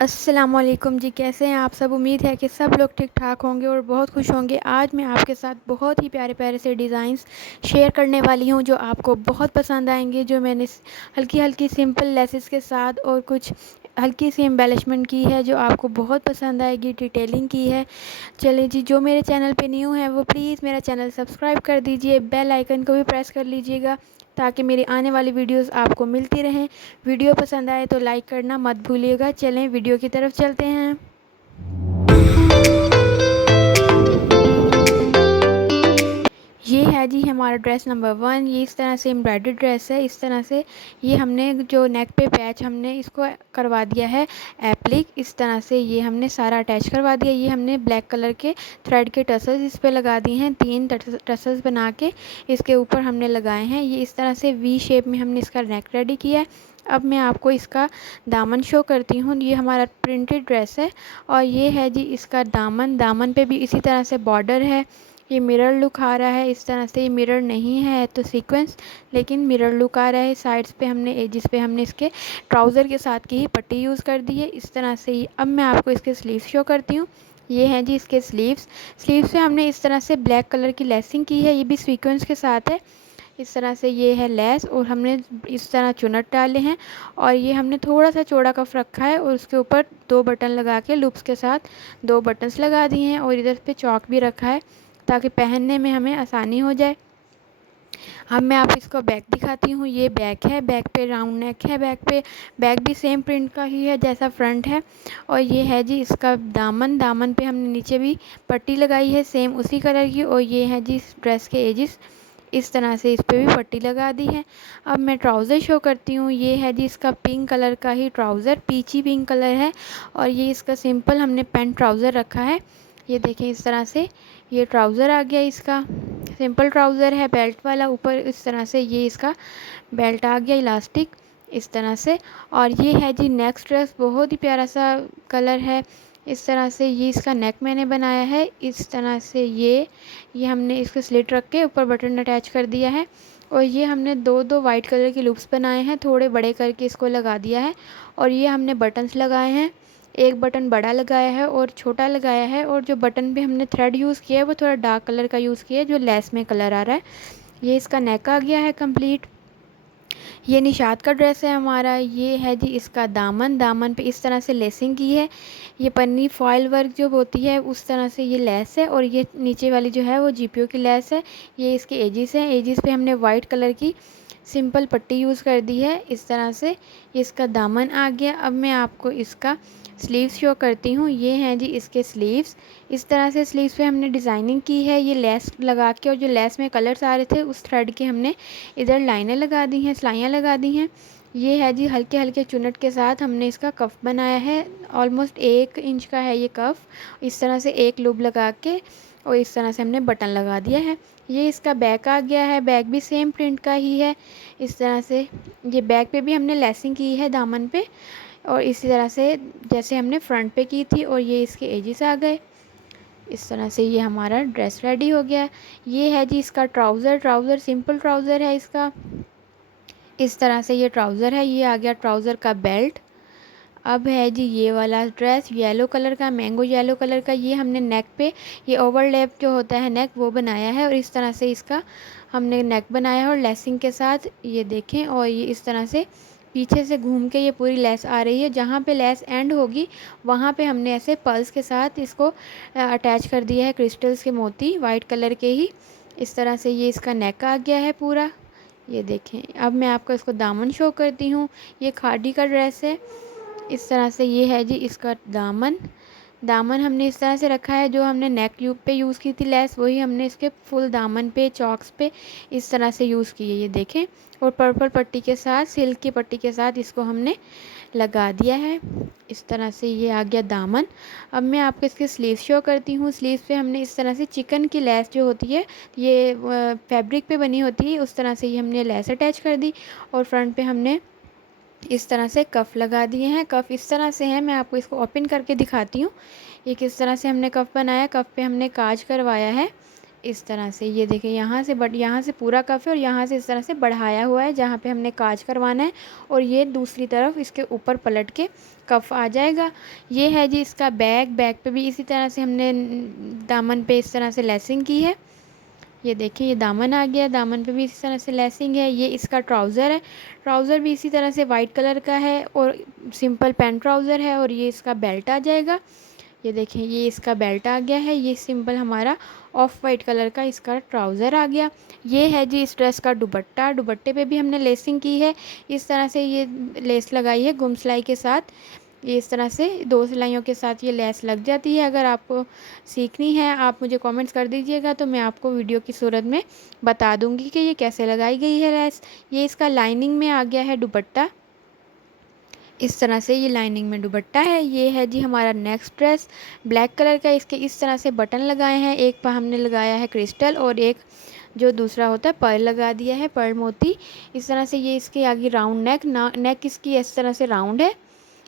अस्सलामुअलैकुम जी, कैसे हैं आप सब। उम्मीद है कि सब लोग ठीक ठाक होंगे और बहुत खुश होंगे। आज मैं आपके साथ बहुत ही प्यारे प्यारे से डिज़ाइंस शेयर करने वाली हूं जो आपको बहुत पसंद आएंगे। जो मैंने हल्की हल्की सिंपल लेसेस के साथ और कुछ हल्की सी एम्बेलिशमेंट की है जो आपको बहुत पसंद आएगी, डिटेलिंग की है। चलिए जी, जो मेरे चैनल पे न्यू है वो प्लीज़ मेरा चैनल सब्सक्राइब कर दीजिए, बेल आइकन को भी प्रेस कर लीजिएगा ताकि मेरी आने वाली वीडियोस आपको मिलती रहें। वीडियो पसंद आए तो लाइक करना मत भूलिएगा। चलें वीडियो की तरफ चलते हैं। ये है जी हमारा ड्रेस नंबर 1। ये इस तरह से एम्ब्रॉयडर्ड ड्रेस है। इस तरह से ये हमने जो नेक पे पैच हमने इसको करवा दिया है एप्लिक। इस तरह से ये हमने सारा अटैच करवा दिया। ये हमने ब्लैक कलर के थ्रेड के टसल्स इस पे लगा दिए हैं। 3 टसल्स बना के इसके ऊपर हमने लगाए हैं। ये इस तरह से वी शेप में हमने इसका नेक रेडी किया है। अब मैं आपको इसका दामन शो करती हूँ। ये हमारा प्रिंटेड ड्रेस है और ये है जी इसका दामन। दामन पे भी इसी तरह से बॉर्डर है। ये मिरर लुक आ रहा है। इस तरह से ये मिरर नहीं है तो सीक्वेंस, लेकिन मिरर लुक आ रहा है। साइड्स पे हमने एजिस पे हमने इसके ट्राउज़र के साथ की ही पट्टी यूज़ कर दी है। इस तरह से ही अब मैं आपको इसके स्लीव्स शो करती हूँ। ये हैं जी इसके स्लीव्स। स्लीव्स पे हमने इस तरह से ब्लैक कलर की लेसिंग की है। ये भी सीक्वेंस के साथ है। इस तरह से ये है लेस और हमने इस तरह चुनट डाले हैं और ये हमने थोड़ा सा चौड़ा कफ रखा है और उसके ऊपर 2 बटन लगा के लूप्स के साथ 2 बटन्स लगा दिए हैं और इधर पे चौक भी रखा है ताकि पहनने में हमें आसानी हो जाए। अब मैं आपको इसको बैक दिखाती हूँ। ये बैक है, बैक पे राउंड नेक है। बैक पे बैक भी सेम प्रिंट का ही है जैसा फ्रंट है। और ये है जी इसका दामन। दामन पे हमने नीचे भी पट्टी लगाई है सेम उसी कलर की। और ये है जी इस ड्रेस के एजिस। इस तरह से इस पे भी पट्टी लगा दी है। अब मैं ट्राउज़र शो करती हूँ। ये है जी इसका पिंक कलर का ही ट्राउज़र, पीची पिंक कलर है। और ये इसका सिंपल हमने पैंट ट्राउज़र रखा है। ये देखें इस तरह से ये ट्राउज़र आ गया। इसका सिंपल ट्राउज़र है बेल्ट वाला। ऊपर इस तरह से ये इसका बेल्ट आ गया इलास्टिक इस तरह से। और ये है जी नेक्स्ट ड्रेस, बहुत ही प्यारा सा कलर है। इस तरह से ये इसका नेक मैंने बनाया है। इस तरह से ये हमने इसको स्लिट रख के ऊपर बटन अटैच कर दिया है। और ये हमने दो दो वाइट कलर के लूप्स बनाए हैं, थोड़े बड़े करके इसको लगा दिया है। और ये हमने बटन्स लगाए हैं। एक बटन बड़ा लगाया है और छोटा लगाया है। और जो बटन पे हमने थ्रेड यूज़ किया है वो थोड़ा डार्क कलर का यूज़ किया है जो लेस में कलर आ रहा है। ये इसका नेक आ गया है कंप्लीट। ये निशात का ड्रेस है हमारा। ये है जी इसका दामन। दामन पे इस तरह से लेसिंग की है। ये पन्नी फॉइल वर्क जो होती है उस तरह से ये लेस है। और ये नीचे वाली जो है वो जीपीओ की लेस है। ये इसके एजिस हैं। एजिस पे हमने वाइट कलर की सिंपल पट्टी यूज़ कर दी है। इस तरह से ये इसका दामन आ गया। अब मैं आपको इसका स्लीव्स शो करती हूँ। ये हैं जी इसके स्लीव्स। इस तरह से स्लीव्स पे हमने डिज़ाइनिंग की है। ये लेस लगा के और जो लेस में कलर्स आ रहे थे उस थ्रेड के हमने इधर लाइनें लगा दी हैं, सिलाइयाँ लगा दी हैं। ये है जी हल्के हल्के चुनट के साथ हमने इसका कफ बनाया है। ऑलमोस्ट 1 इंच का है ये कफ। इस तरह से एक लूप लगा के और इस तरह से हमने बटन लगा दिया है। ये इसका बैक आ गया है। बैक भी सेम प्रिंट का ही है। इस तरह से ये बैक पे भी हमने लेसिंग की है दामन पे और इसी तरह से जैसे हमने फ्रंट पे की थी। और ये इसके एजिस आ गए। इस तरह से ये हमारा ड्रेस रेडी हो गया। ये है जी इसका ट्राउज़र। ट्राउज़र सिंपल ट्राउज़र है इसका। इस तरह से ये ट्राउज़र है। ये आ गया ट्राउज़र का बेल्ट। अब है जी ये वाला ड्रेस येलो कलर का, मैंगो येलो कलर का। ये हमने नेक पे ये ओवरलैप जो होता है नेक वो बनाया है। और इस तरह से इसका हमने नेक बनाया है और लेसिंग के साथ ये देखें। और ये इस तरह से पीछे से घूम के ये पूरी लेस आ रही है। जहाँ पे लेस एंड होगी वहाँ पे हमने ऐसे पर्ल्स के साथ इसको अटैच कर दिया है, क्रिस्टल्स के मोती वाइट कलर के ही। इस तरह से ये इसका नेक आ गया है पूरा। ये देखें। अब मैं आपको इसको दामन शो करती हूँ। ये खादी का ड्रेस है। इस तरह से ये है जी इसका दामन। दामन हमने इस तरह से रखा है, जो हमने नेक पे यूज़ की थी लेस वही हमने इसके फुल दामन पे चॉक्स पे इस तरह से यूज़ की है। ये देखें। और पर्पल पट्टी के साथ, सिल्क की पट्टी के साथ इसको हमने लगा दिया है। इस तरह से ये आ गया दामन। अब मैं आपको इसके स्लीव्स शो करती हूँ। स्लीव्स पे हमने इस तरह से चिकन की लेस जो होती है ये फैब्रिक पे बनी होती है, उस तरह से ये हमने लेस अटैच कर दी। और फ्रंट पे हमने इस तरह से कफ़ लगा दिए हैं। कफ़ इस तरह से है, मैं आपको इसको ओपन करके दिखाती हूँ। ये किस तरह से हमने कफ़ बनाया। कफ़ पे हमने काज करवाया है। इस तरह से ये देखिए यहाँ से यहाँ से पूरा कफ है और यहाँ से इस तरह से बढ़ाया हुआ है जहाँ पे हमने काज करवाना है, और ये दूसरी तरफ इसके ऊपर पलट के कफ आ जाएगा। ये है जी इसका बैक। बैक पे भी इसी तरह से हमने दामन पे इस तरह से लेसिंग की है। ये देखिए ये दामन आ गया, दामन पे भी इसी तरह से लेसिंग है। ये इसका ट्राउज़र है, ट्राउज़र भी इसी तरह से वाइट कलर का है और सिंपल पैंट ट्राउज़र है। और ये इसका बेल्ट आ जाएगा। ये देखें ये इसका बेल्ट आ गया है। ये सिंपल हमारा ऑफ वाइट कलर का इसका ट्राउज़र आ गया। ये है जी इस ड्रेस का दुपट्टा। दुपट्टे पे भी हमने लेसिंग की है, इस तरह से ये लेस लगाई है गुम सिलाई के साथ। ये इस तरह से 2 सिलाइयों के साथ ये लेस लग जाती है। अगर आपको सीखनी है आप मुझे कमेंट्स कर दीजिएगा, तो मैं आपको वीडियो की सूरत में बता दूंगी कि ये कैसे लगाई गई है लेस। ये इसका लाइनिंग में आ गया है दुपट्टा, इस तरह से ये लाइनिंग में दुपट्टा है। ये है जी हमारा नेक्स्ट ड्रेस, ब्लैक कलर का। इसके इस तरह से बटन लगाए हैं, एक पर हमने लगाया है क्रिस्टल और एक जो दूसरा होता है पर्ल लगा दिया है, पर्ल मोती। इस तरह से ये इसके आगे राउंड नेक इसकी इस तरह से राउंड है।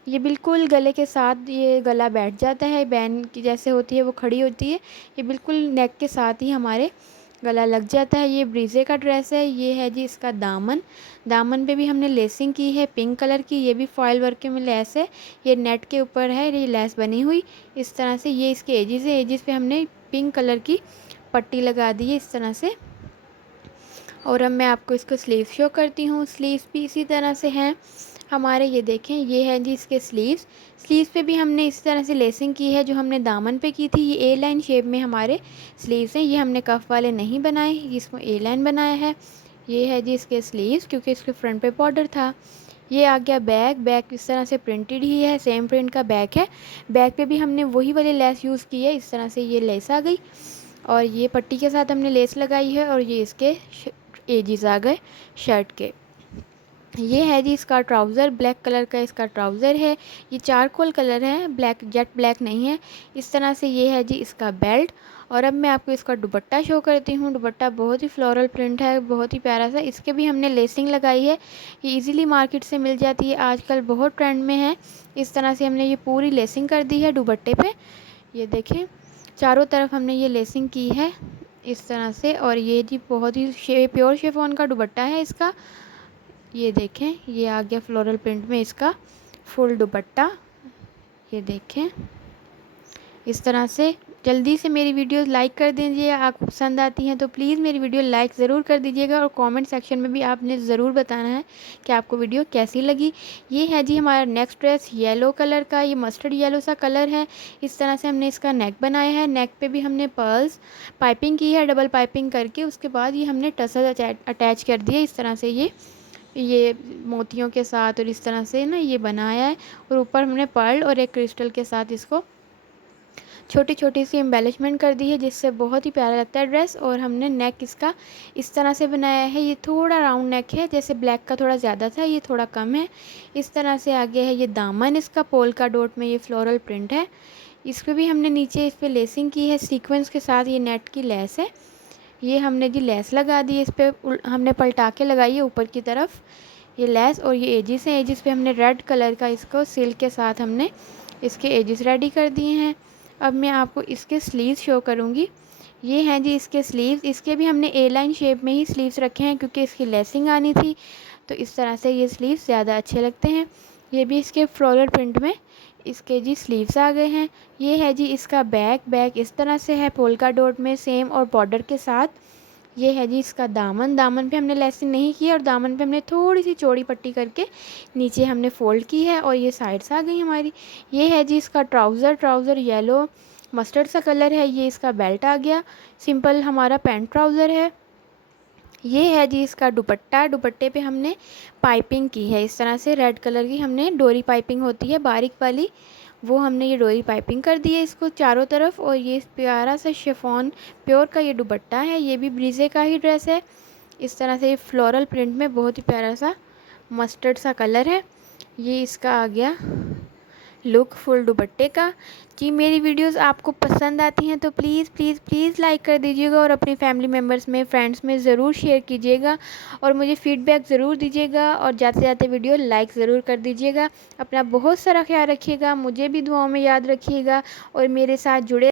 ये बिल्कुल गले के साथ ये गला बैठ जाता है, बैन की जैसे होती है वो खड़ी होती है, ये बिल्कुल नेक के साथ ही हमारे गला लग जाता है। ये ब्रीजे का ड्रेस है। ये है जी इसका दामन। दामन पे भी हमने लेसिंग की है पिंक कलर की, ये भी फॉयल वर्क में लेस है, ये नेट के ऊपर है ये लेस बनी हुई। इस तरह से ये इसके एजिस है, एजिस पे हमने पिंक कलर की पट्टी लगा दी है इस तरह से। और अब मैं आपको इसको स्लीव शो करती हूँ। स्लीव्स भी इसी तरह से हैं हमारे। ये देखें ये है जी इसके स्लीव्स। स्लीव्स पे भी हमने इसी तरह से लेसिंग की है जो हमने दामन पे की थी। ये ए लाइन शेप में हमारे स्लीव्स हैं, ये हमने कफ वाले नहीं बनाए, इसको ए लाइन बनाया है। ये है जी इसके स्लीव्स, क्योंकि इसके फ्रंट पे बॉर्डर था। ये आ गया बैक। बैक इस तरह से प्रिंटेड ही है, सेम प्रिंट का बैक है। बैक पे भी हमने वही वाली लेस यूज़ की है, इस तरह से ये लेस आ गई और ये पट्टी के साथ हमने लेस लगाई है। और ये इसके एजिस आ गए शर्ट के। ये है जी इसका ट्राउज़र, ब्लैक कलर का इसका ट्राउज़र है। ये चारकोल कलर है, ब्लैक जेट ब्लैक नहीं है। इस तरह से ये है जी इसका बेल्ट। और अब मैं आपको इसका दुपट्टा शो करती हूँ। दुपट्टा बहुत ही फ्लोरल प्रिंट है, बहुत ही प्यारा सा। इसके भी हमने लेसिंग लगाई है, ये इजीली मार्केट से मिल जाती है, आजकल बहुत ट्रेंड में है। इस तरह से हमने ये पूरी लेसिंग कर दी है दुपट्टे पे। ये देखें चारों तरफ हमने ये लेसिंग की है इस तरह से। और ये जी बहुत ही प्योर शिफॉन का दुपट्टा है इसका। ये देखें ये आ गया फ्लोरल प्रिंट में इसका फुल दुपट्टा। ये देखें इस तरह से। जल्दी से मेरी वीडियोस लाइक कर दीजिए, आपको पसंद आती हैं तो प्लीज़ मेरी वीडियो लाइक ज़रूर कर दीजिएगा। और कमेंट सेक्शन में भी आपने ज़रूर बताना है कि आपको वीडियो कैसी लगी। ये है जी हमारा नेक्स्ट ड्रेस, येलो कलर का, ये मस्टर्ड येलो सा कलर है। इस तरह से हमने इसका नेक बनाया है। नेक पे भी हमने पर्ल्स पाइपिंग की है, डबल पाइपिंग करके। उसके बाद ये हमने टसल अटैच कर दिया इस तरह से, ये मोतियों के साथ और इस तरह से ना ये बनाया है। और ऊपर हमने पर्ल और एक क्रिस्टल के साथ इसको छोटी छोटी सी एम्बेलिशमेंट कर दी है, जिससे बहुत ही प्यारा लगता है ड्रेस। और हमने नेक इसका इस तरह से बनाया है, ये थोड़ा राउंड नेक है, जैसे ब्लैक का थोड़ा ज़्यादा था ये थोड़ा कम है। इस तरह से आगे है ये दामन, इसका पोल्का डॉट में ये फ्लोरल प्रिंट है। इस पर भी हमने नीचे इस पर लेसिंग की है सीक्वेंस के साथ, ये नेट की लेस है। ये हमने जी लेस लगा दी, इस पर हमने पलटा के लगाई है ऊपर की तरफ ये लेस। और ये एजिस हैं, एजिस पे हमने रेड कलर का इसको सिल्क के साथ हमने इसके एजिस रेडी कर दिए हैं। अब मैं आपको इसके स्लीव्स शो करूँगी। ये हैं जी इसके स्लीव्स। इसके भी हमने ए लाइन शेप में ही स्लीव्स रखे हैं, क्योंकि इसकी लेसिंग आनी थी, तो इस तरह से ये स्लीव्स ज़्यादा अच्छे लगते हैं। ये भी इसके फ्लोरल प्रिंट में इसके जी स्लीव्स आ गए हैं। ये है जी इसका बैक। बैक इस तरह से है पोल्का डॉट में सेम और बॉर्डर के साथ। ये है जी इसका दामन। दामन पे हमने लेसिंग नहीं की और दामन पे हमने थोड़ी सी चौड़ी पट्टी करके नीचे हमने फ़ोल्ड की है और ये साइड्स आ गई हमारी। ये है जी इसका ट्राउज़र। ट्राउज़र येलो मस्टर्ड सा कलर है। ये इसका बेल्ट आ गया, सिंपल हमारा पैंट ट्राउज़र है। ये है जी इसका दुपट्टा। दुपट्टे पे हमने पाइपिंग की है इस तरह से, रेड कलर की हमने डोरी पाइपिंग होती है बारीक वाली, वो हमने ये डोरी पाइपिंग कर दी है इसको चारों तरफ। और ये प्यारा सा शिफॉन प्योर का ये दुपट्टा है, ये भी ब्रीजे का ही ड्रेस है। इस तरह से ये फ्लोरल प्रिंट में बहुत ही प्यारा सा मस्टर्ड सा कलर है। ये इसका आ गया लुक फुल दुपट्टे का। जी मेरी वीडियोस आपको पसंद आती हैं तो प्लीज़ प्लीज़ प्लीज़ लाइक कर दीजिएगा और अपनी फैमिली मेम्बर्स में फ्रेंड्स में ज़रूर शेयर कीजिएगा और मुझे फ़ीडबैक ज़रूर दीजिएगा। और जाते जाते वीडियो लाइक ज़रूर कर दीजिएगा। अपना बहुत सारा ख्याल रखिएगा, मुझे भी दुआओं में याद रखिएगा और मेरे साथ जुड़े